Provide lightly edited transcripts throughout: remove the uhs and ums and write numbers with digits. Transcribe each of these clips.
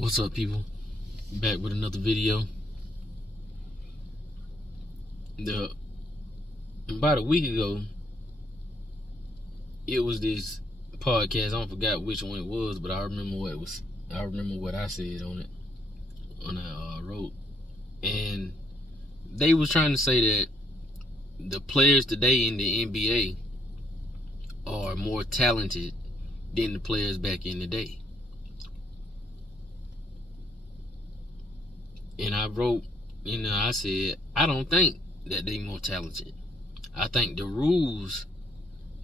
What's up, people? Back with another video. About a week ago, it was this podcast. I don't forgot which one it was, but I remember what it was. I remember what I said on it, on that road, and they was trying to say that the players today in the NBA are more talented than the players back in the day. And I wrote, I said, I don't think that they more talented. I think the rules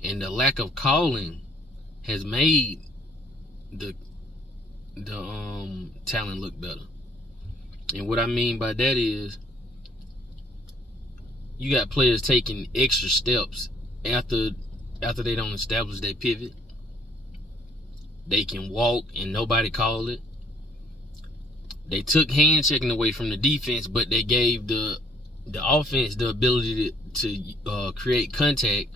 and the lack of calling has made the talent look better. And what I mean by that is, you got players taking extra steps after they don't establish their pivot. They can walk and nobody call it. They took hand checking away from the defense, but they gave the offense the ability to create contact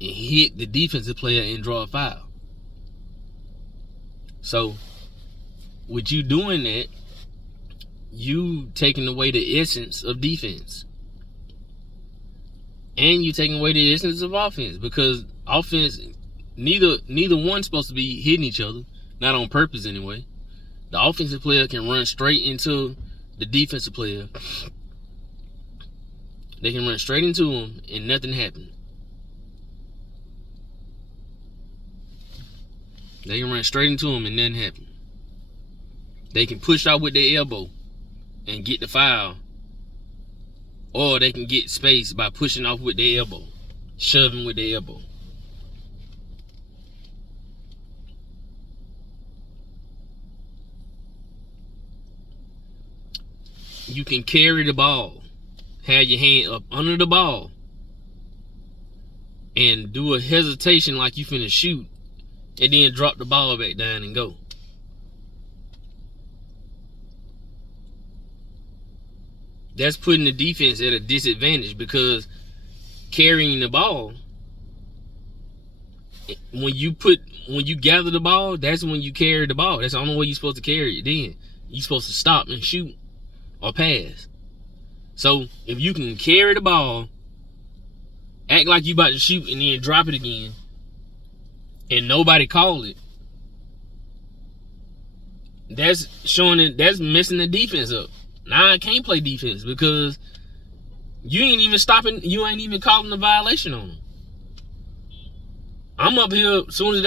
and hit the defensive player and draw a foul. So, with you doing that, you taking away the essence of defense. And you taking away the essence of offense, because offense, neither one's supposed to be hitting each other, not on purpose anyway. The offensive player can run straight into the defensive player. They can run straight into him and nothing happened. They can run straight into him and nothing happened. They can push out with their elbow and get the foul. Or they can get space by pushing off with their elbow, shoving with their elbow. You can carry the ball, have your hand up under the ball, and do a hesitation like you finna shoot, and then drop the ball back down and go. That's putting the defense at a disadvantage, because carrying the ball, when you gather the ball, that's when you carry the ball. That's the only way you're supposed to carry it. Then you're supposed to stop and shoot or pass. So if you can carry the ball, act like you about to shoot, and then drop it again, and nobody call it, that's showing that that's messing the defense up. Now I can't play defense because you ain't even stopping, you ain't even calling the violation on them. I'm up here, soon as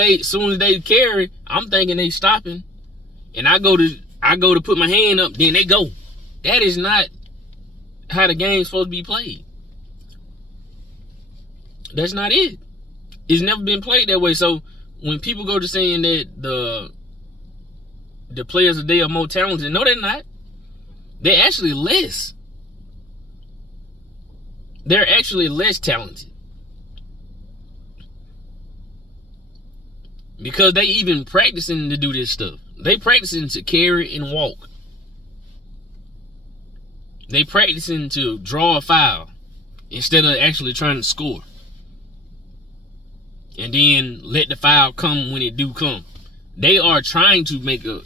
they carry, I'm thinking they stopping, and I go to put my hand up, then they go. That is not how the game's supposed to be played. That's not it. It's never been played that way. So when people go to saying that the players today are more talented, no, they're not. They're actually less. They're actually less talented. Because they even practicing to do this stuff. They practicing to carry and walk. They practicing to draw a foul instead of actually trying to score. And then let the foul come when it do come. They are trying to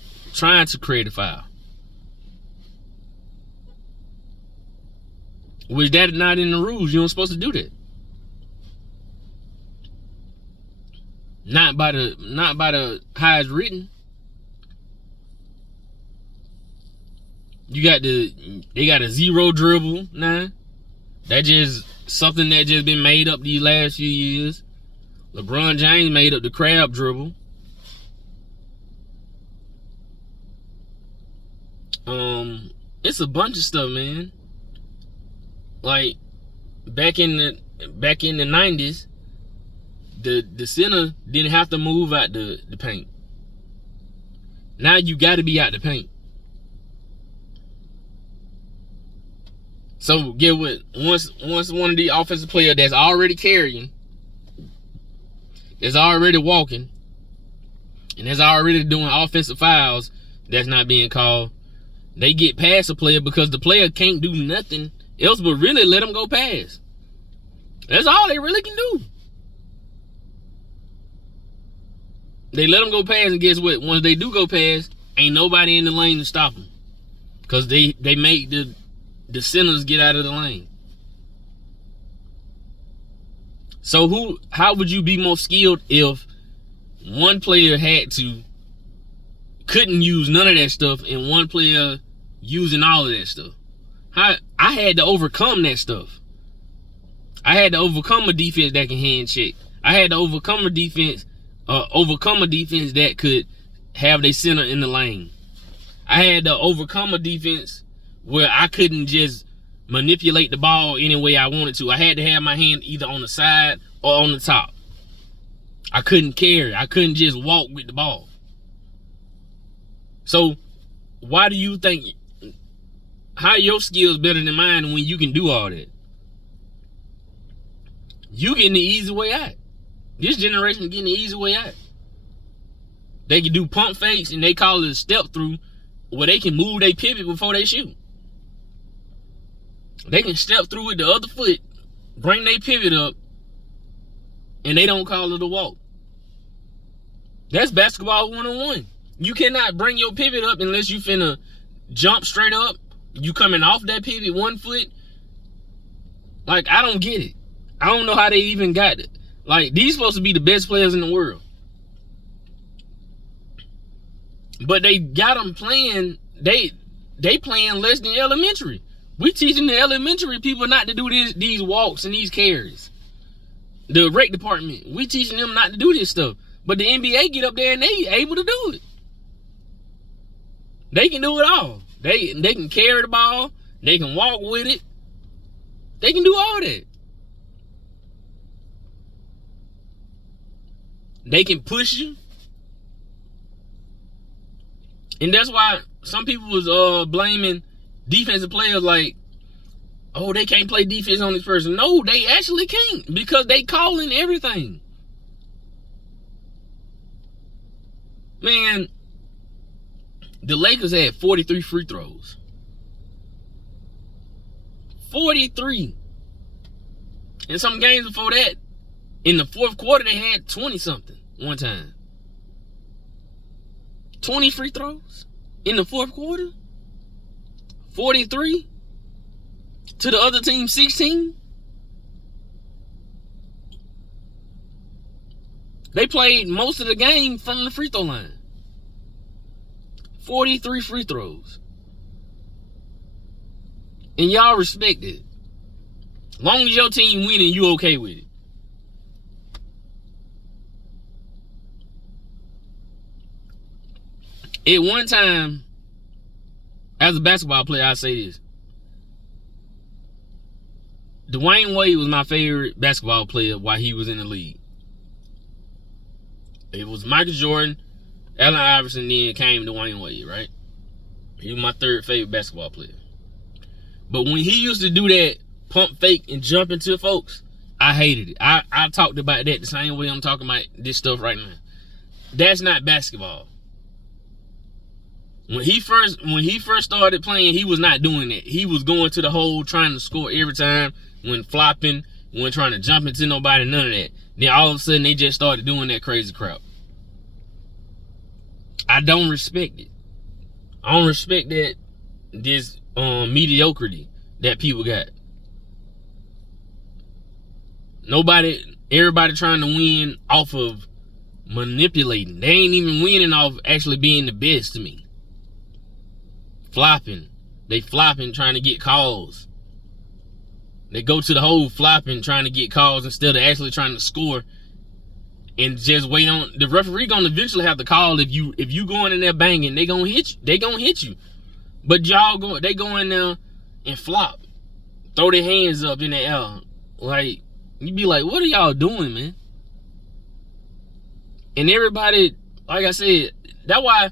create a foul. Which that's not in the rules. You aren't supposed to do that. Not by the how it's written. They got a zero dribble now. That just something that just been made up these last few years. LeBron James made up the crab dribble. It's a bunch of stuff, man. Like back in the 90s, the center didn't have to move out the paint. Now you got to be out the paint. So get what? Once one of the offensive players that's already carrying, that's already walking, and that's already doing offensive fouls that's not being called, they get past the player because the player can't do nothing else but really let them go past. That's all they really can do. They let them go past, and guess what? Once they do go past, Ain't nobody in the lane to stop them. Because they make the centers get out of the lane. So how would you be more skilled if one player couldn't use none of that stuff and one player using all of that stuff? I had to overcome that stuff. I had to overcome a defense that can hand check. I had to overcome a defense that could have their center in the lane. I had to overcome a defense where I couldn't just manipulate the ball any way I wanted to. I had to have my hand either on the side or on the top. I couldn't carry. I couldn't just walk with the ball. So why do you think, how are your skills better than mine when you can do all that? You getting the easy way out. This generation getting the easy way out. They can do pump fakes and they call it a step through, where they can move their pivot before they shoot. They can step through with the other foot, bring their pivot up, and they don't call it a walk. That's basketball 101. You cannot bring your pivot up unless you finna jump straight up. You coming off that pivot 1 foot. Like, I don't get it. I don't know how they even got it. Like, these supposed to be the best players in the world. But they got them playing, they playing less than elementary. We teaching the elementary people not to do these walks and these carries. The rec department, we teaching them not to do this stuff. But the NBA get up there and they able to do it. They can do it all. They can carry the ball. They can walk with it. They can do all that. They can push you. And that's why some people was blaming defensive players like, oh, they can't play defense on this person. No, they actually can't, because they calling everything. Man, the Lakers had 43 free throws. 43. And some games before that, in the fourth quarter, they had 20-something one time. 20 free throws in the fourth quarter. 43 to the other team 16. They played most of the game from the free throw line. 43 free throws. And y'all respect it. Long as your team winning, you okay with it. At one time, as a basketball player, I say this. Dwayne Wade was my favorite basketball player while he was in the league. It was Michael Jordan, Allen Iverson, then came Dwayne Wade, right? He was my third favorite basketball player. But when he used to do that pump fake and jump into folks, I hated it. I talked about that the same way I'm talking about this stuff right now. That's not basketball. When he first started playing, he was not doing that. He was going to the hole, trying to score every time, when flopping, when trying to jump into nobody, none of that. Then all of a sudden, they just started doing that crazy crap. I don't respect it. I don't respect that this mediocrity that people got. Everybody trying to win off of manipulating. They ain't even winning off actually being the best to me. Flopping. They flopping trying to get calls. They go to the hole flopping trying to get calls instead of actually trying to score. And just wait on the referee. Gonna eventually have to call if you going in there banging. They gonna hit you. They gonna hit you. But they go in there and flop, throw their hands up in the air. Like, you be like, what are y'all doing, man? And everybody, like I said, that's why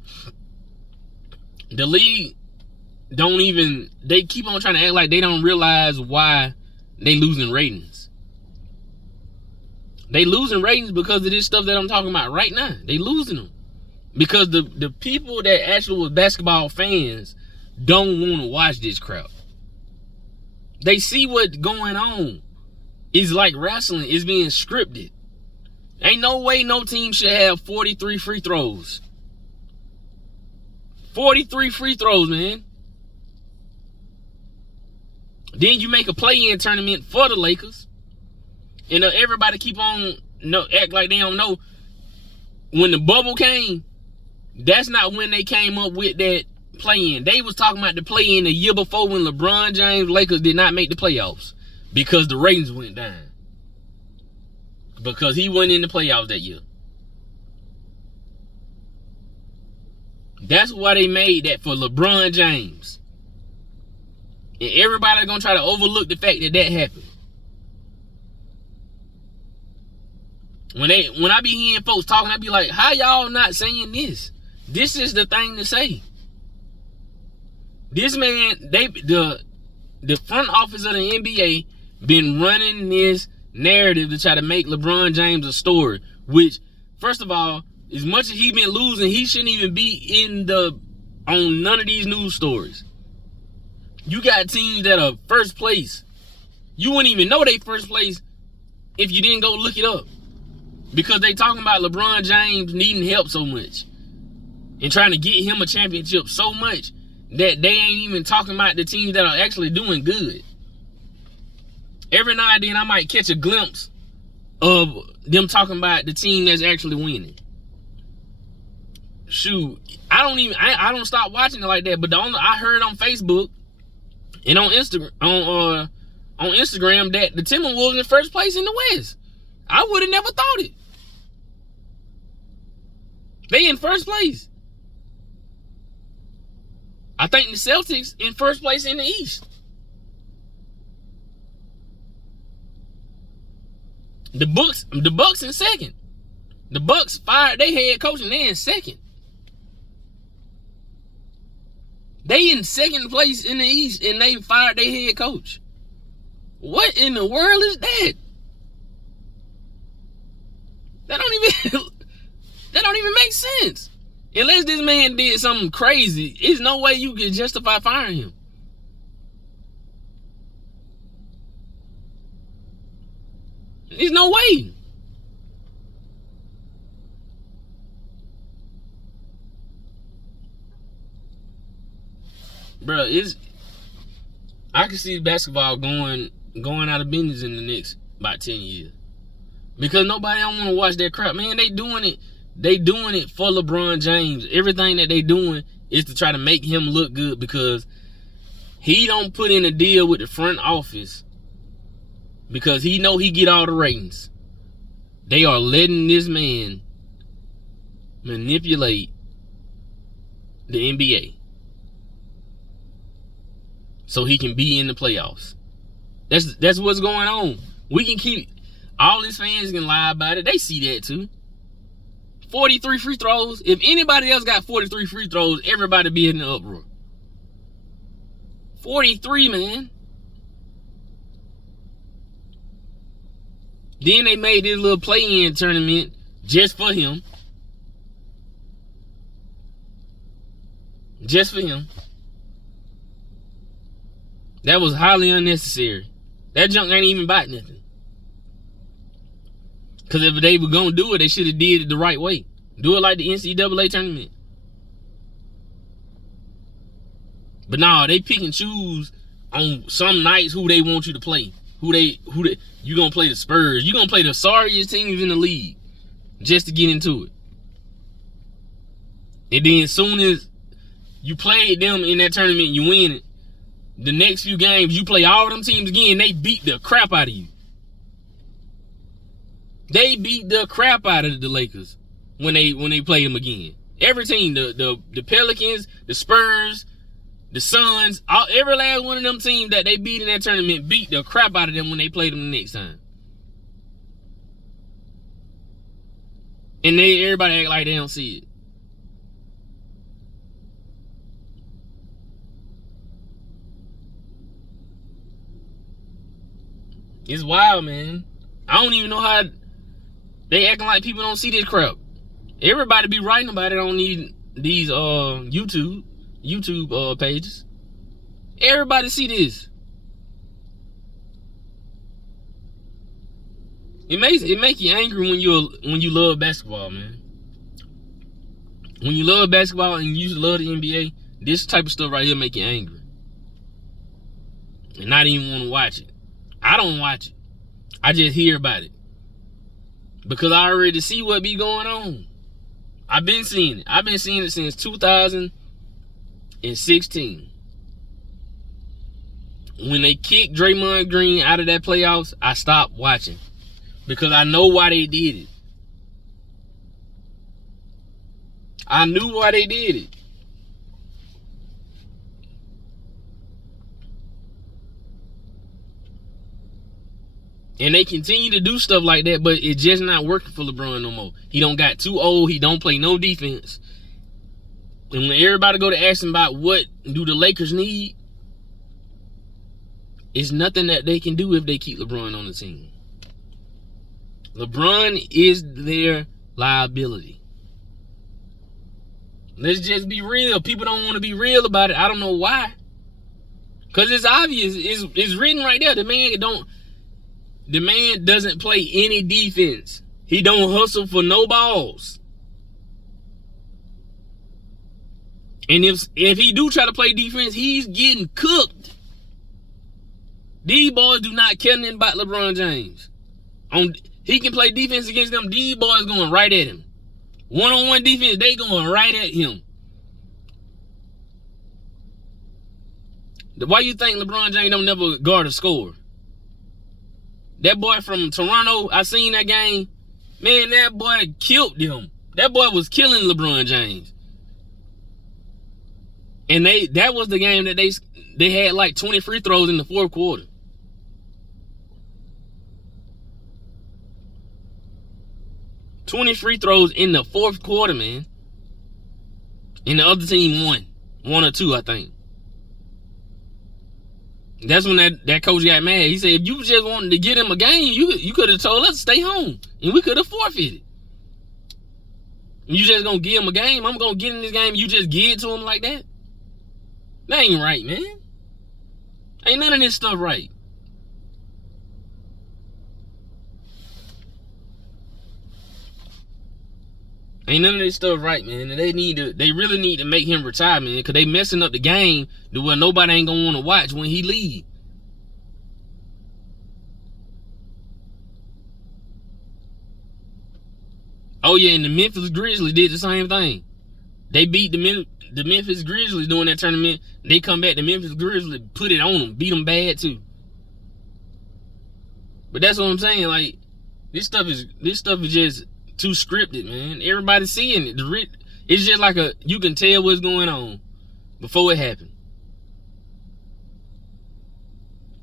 the league they keep on trying to act like they don't realize why they losing ratings. They losing ratings because of this stuff that I'm talking about right now. They losing them. Because the people that actually was basketball fans don't want to watch this crap. They see what's going on. It's like wrestling. It's being scripted. Ain't no way no team should have 43 free throws. 43 free throws, man. Then you make a play-in tournament for the Lakers. And everybody keep on act like they don't know. When the bubble came, that's not when they came up with that play-in. They was talking about the play-in the year before when LeBron James Lakers did not make the playoffs because the ratings went down. Because he wasn't in the playoffs that year. That's why they made that for LeBron James. And everybody's gonna try to overlook the fact that that happened. When I be hearing folks talking, I be like, how y'all not saying this? This is the thing to say. This man, the front office of the NBA been running this narrative to try to make LeBron James a story. Which, first of all, as much as he been losing, he shouldn't even be on none of these news stories. You got teams that are first place. You wouldn't even know they first place if you didn't go look it up. Because they talking about LeBron James needing help so much. And trying to get him a championship so much that they ain't even talking about the teams that are actually doing good. Every now and then I might catch a glimpse of them talking about the team that's actually winning. Shoot, I don't stop watching it like that. But I heard on Facebook and on Instagram that the Timberwolves in first place in the West. I would have never thought it. They in first place. I think the Celtics in first place in the East. The Bucks in second. The Bucks fired their head coach and they in second. They in second place in the East and they fired their head coach. What in the world is that? That don't even make sense. Unless this man did something crazy, there's no way you can justify firing him. There's no way. Bro, I can see basketball going out of business in the next about 10 years. Because nobody don't want to watch that crap. Man, they doing it for LeBron James. Everything that they doing is to try to make him look good because he don't put in a deal with the front office because he know he get all the ratings. They are letting this man manipulate the NBA so he can be in the playoffs. That's what's going on. We can keep all his fans can lie about it. They see that too. 43 free throws. If anybody else got 43 free throws, everybody be in the uproar. 43, man. Then they made this little play-in tournament just for him. Just for him. That was highly unnecessary. That junk ain't even about nothing. Because if they were going to do it, they should have did it the right way. Do it like the NCAA tournament. But nah, they pick and choose on some nights who they want you to play. Who they you going to play the Spurs. You going to play the sorriest teams in the league just to get into it. And then as soon as you played them in that tournament, you win it. The next few games, you play all of them teams again, they beat the crap out of you. They beat the crap out of the Lakers when they played them again. Every team, the Pelicans, the Spurs, the Suns, every last one of them teams that they beat in that tournament beat the crap out of them when they played them the next time. And everybody act like they don't see it. It's wild, man. I don't even know how they acting like people don't see this crap. Everybody be writing about it on these YouTube pages. Everybody see this. It make you angry when you love basketball, man. When you love basketball and you used to love the NBA, this type of stuff right here make you angry. And not even want to watch it. I don't watch it. I just hear about it. Because I already see what be going on. I've been seeing it. I've been seeing it since 2016. When they kicked Draymond Green out of that playoffs, I stopped watching. Because I know why they did it. I knew why they did it. And they continue to do stuff like that, but it's just not working for LeBron no more. He don't got too old. He don't play no defense. And when everybody go to ask him about what do the Lakers need, it's nothing that they can do if they keep LeBron on the team. LeBron is their liability. Let's just be real. People don't want to be real about it. I don't know why. Because it's obvious. It's written right there. The man doesn't play any defense. He don't hustle for no balls. And if he do try to play defense, he's getting cooked. These boys do not care nothing about LeBron James. He can play defense against them. These boys going right at him. One-on-one defense, they going right at him. Why you think LeBron James don't never guard a score? That boy from Toronto, I seen that game. Man, that boy killed them. That boy was killing LeBron James. And that was the game that they had like 20 free throws in the fourth quarter. Free throws in the fourth quarter, man. And the other team won. 1 or 2, I think. That's when that coach got mad. He said, if you just wanted to get him a game, you could have told us to stay home. And we could have forfeited. You just gonna give him a game? I'm gonna get in this game, you just give it to him like that? That ain't right, man. Ain't none of this stuff right. Ain't none of this stuff right, man. And they really need to make him retire, man, because they messing up the game to where nobody ain't gonna want to watch when he leave. Oh yeah, and the Memphis Grizzlies did the same thing. They beat the Memphis Grizzlies during that tournament. They come back, the Memphis Grizzlies put it on them, beat them bad too. But that's what I'm saying. Like, this stuff is just too scripted, man. Everybody's seeing it. It's just like you can tell what's going on before it happened.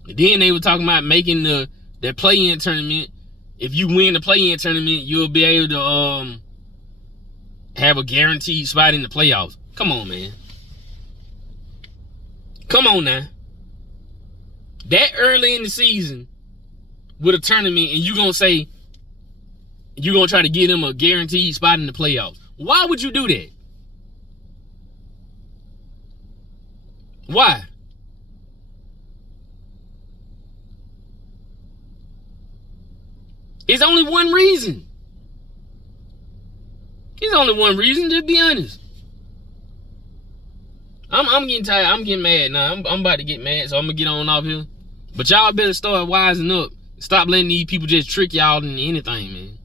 And then they were talking about making that play-in tournament. If you win the play-in tournament, you'll be able to have a guaranteed spot in the playoffs. Come on, man. Come on now. That early in the season with a tournament, and you gonna say you're gonna try to get them a guaranteed spot in the playoffs. Why would you do that? Why? It's only one reason. It's only one reason, just be honest. I'm getting tired. I'm getting mad now. I'm about to get mad, so I'm gonna get on off here. But y'all better start wising up. Stop letting these people just trick y'all into anything, man.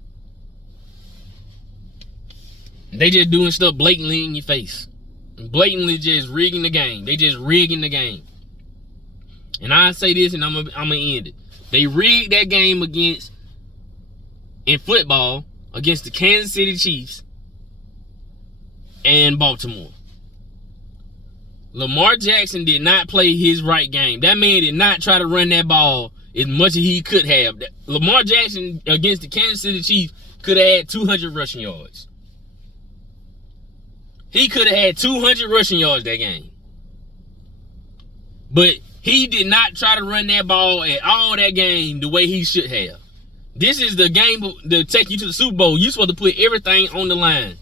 They just doing stuff blatantly in your face. Blatantly just rigging the game. They just rigging the game. And I say this and I'm gonna end it. They rigged that game in football against the Kansas City Chiefs and Baltimore. Lamar Jackson did not play his right game. That man did not try to run that ball as much as he could have. Lamar Jackson against the Kansas City Chiefs could have had 200 rushing yards. He could have had 200 rushing yards that game. But he did not try to run that ball at all that game the way he should have. This is the game to take you to the Super Bowl. You're supposed to put everything on the line.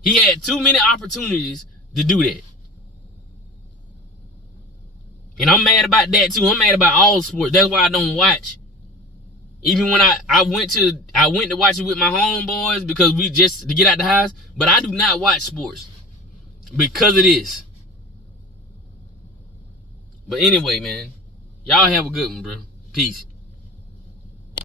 He had too many opportunities to do that. And I'm mad about that too. I'm mad about all sports. That's why I don't watch Even when I went to watch it with my homeboys because we just to get out the house, but I do not watch sports because of this. But anyway, man, y'all have a good one, bro. Peace.